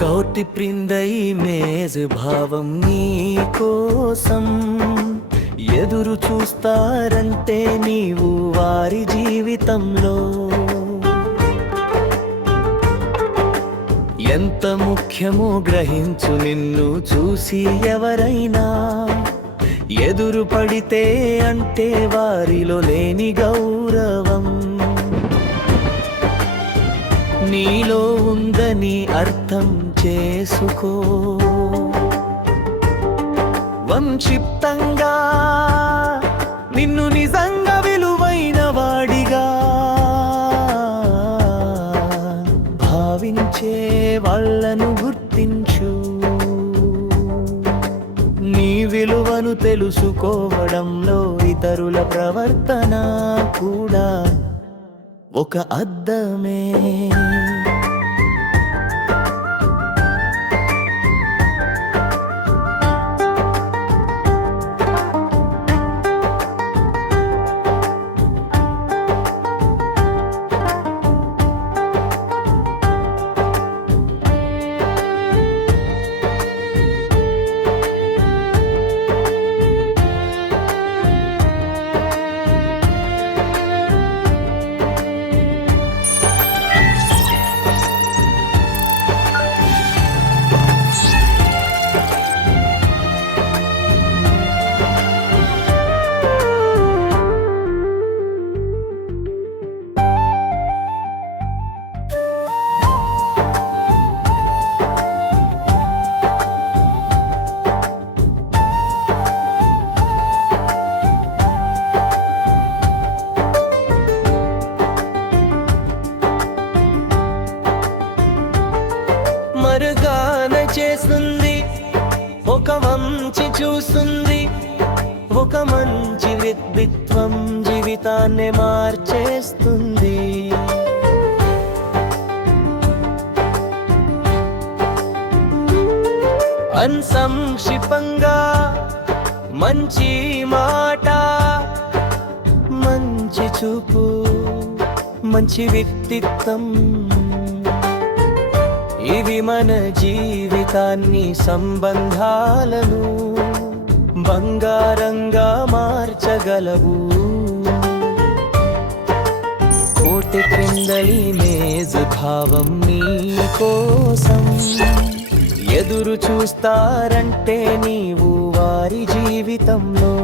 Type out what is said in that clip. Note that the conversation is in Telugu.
కౌటి ప్రిందై మేజ్ భావం నీ కోసం ఎదురు చూస్తారంటే నీవు వారి జీవితంలో. ఎంత ముఖ్యమో గ్రహించు నిన్ను చూసి ఎవరైనా. ఎదురు పడితే అంటే వారిలో లేని గౌరవం. నీలో ఉందని అర్థం చేసుకో. వంక్షిప్తంగా నిన్ను నిజంగా విలువైన వాడిగా భావించే వాళ్ళను గుర్తించు. నీ విలువను తెలుసుకోవడంలో ఇతరుల ప్రవర్తన కూడా ఒక అద్దమే. చేస్తుంది. ఒక మంచి చూస్తుంది. ఒక మంచి వ్యక్తిత్వం జీవితాన్ని మార్చేస్తుంది. అన్సంక్షిపంగా మంచి మాట మంచి చూపు మంచి వ్యక్తిత్వం. ఇవి మన జీవితాన్ని సంబంధాలను బంగారంగా మార్చగలవు. కోటి క్రిందలి మేజ్ భావం నీ కోసం ఎదురు చూస్తారంటే నీవు వారి జీవితంలో.